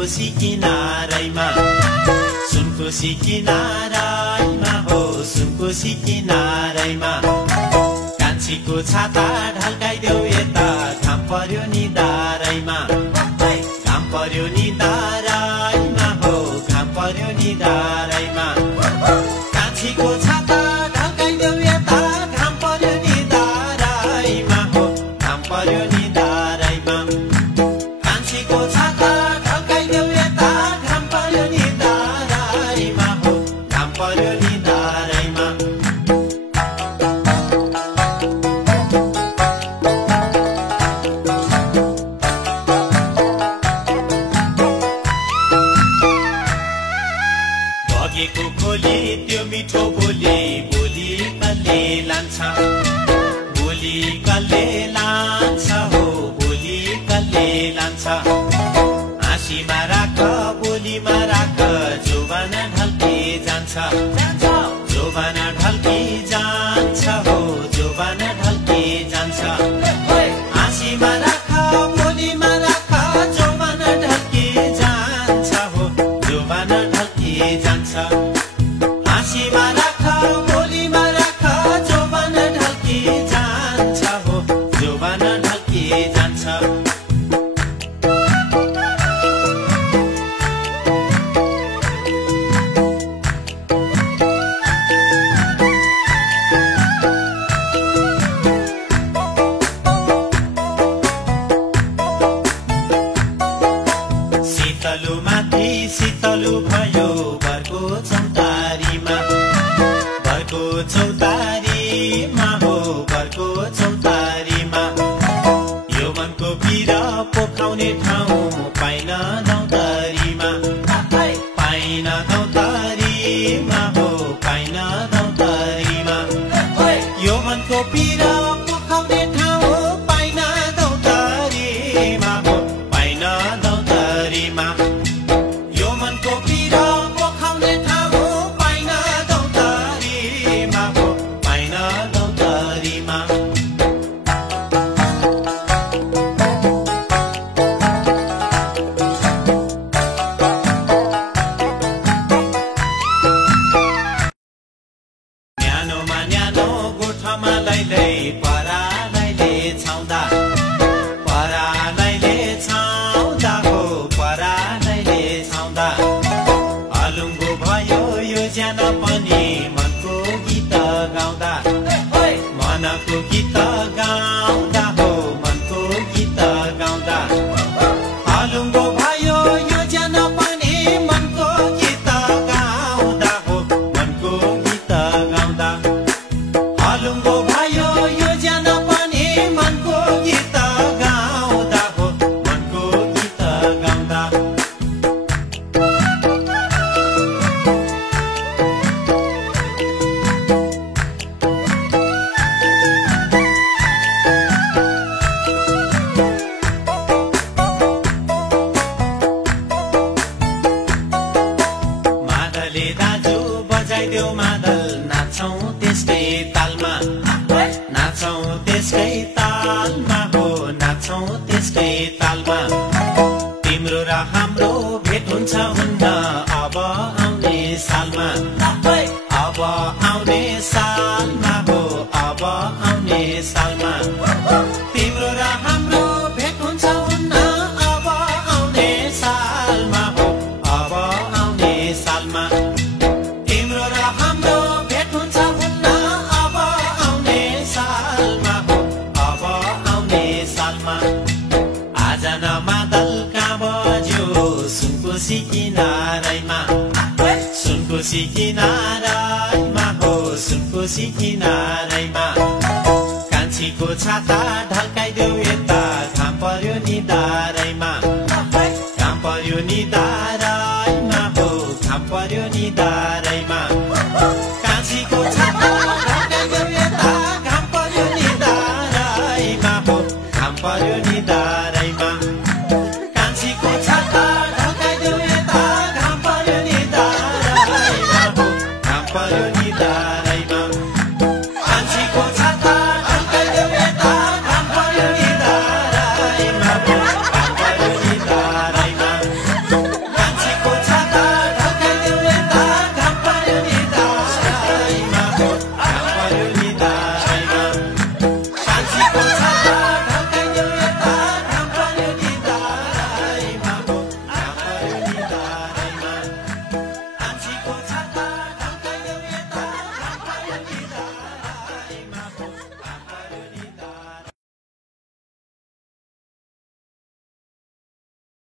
सुनकोशी किनारैमा सुनकोशी किनारैमा हो सुनकोशी किनारैमा कान्छीको छाता ढल्काइदेऊ यता घाम पर्यो नि दारैमा घाम पर्यो नि दारैमा हो घाम पर्यो नि दारैमा कान्छीको छाता ढल्काइदेऊ यता घाम पर्यो नि दारैमा हो घाम पर्यो नि दारैमा कान्छीको छाता ढल्काइदेऊ यता घाम पर्यो नि दारैमा हो घाम पर्यो नि दारैमा बगेको खोली त्यो मिठो बोली बोली कले लान्छ बोली कले लान्छ हो बोली कले लान्छ हाँसीमा राख बोलीमा राख जोबान ढल्की जान्छ जोबान ढल्की जान्छ हो जोबान ढल्की जान्छ हाँसीमा राख बोलीमा राख जोबान ढल्की जान्छ हो जोबान ढल्की जान्छ हाँसीमा राख बोलीमा राख जोबान ढल्की जान्छ हो जोबान ढल्की जान्छ शीतलु माथि शीतलु भयो बरको चौतारीमा बरको चौतारीमा हो बरको चौतारीमा यो मनको पिर पोखाउने ठाउँ पाइन दौतारीमा पाइन दौतारीमा हो पाइन दौतारीमा यो मनको पिर पोखाउने ठाउँ पाइन दौतारीमा हो पाइन दौतारीमा यो मनको पिर पोखाउने ठाउँ पाइन दौतारीमा हो पाइन दौतारीमा न्यानोमा न्यानो गोठमा लैलै परालैले छाउँदा परालैले छाउँदा हो परालैले छाउँदा अलुङ्गो भयो यो ज्यान पनि मनको गीत गाउँदा मनको गीत गाउँदा हो मनको गीत गाउँदा अलुङ्गो भयो यो ज्यान पनि मनको गीत गाउँदा हो मनको गीत गाउँदा अलुङ्गो भयो यो ज्यान पनि मनको गीत गाउँदा हो मनको गीत गाउँदा मादले दाजु बजाइदेऊ मादल नाच्छौँ त्यसकै तालमा नाच्छौँ त्यसकै तालमा हो नाच्छौँ त्यसकै तालमा तिम्रो र हाम्रो भेट हुन्छ हुन्न अब आउने सालमा अब आउने सालमा हो अब आउने सालमा तिम्रो र हाम्रो भेट हुन्छ हुन्न अब आउने सालमा हो अब आउने सालमा तिम्रो र हाम्रो भेट हुन्छ हुन्न अब आउने सालमा हो अब आउने सालमा आज न मादल कहाँ बज्यो सुनकोशी किनारैमा सुनकोशी किनारैमा हो सुनकोशी किनारैमा कान्छीको छाता ढल्काइदेऊ यता घाम पर्यो नि दारैमा घाम पर्यो नि दारैमा हो घाम पर्यो नि दारैमा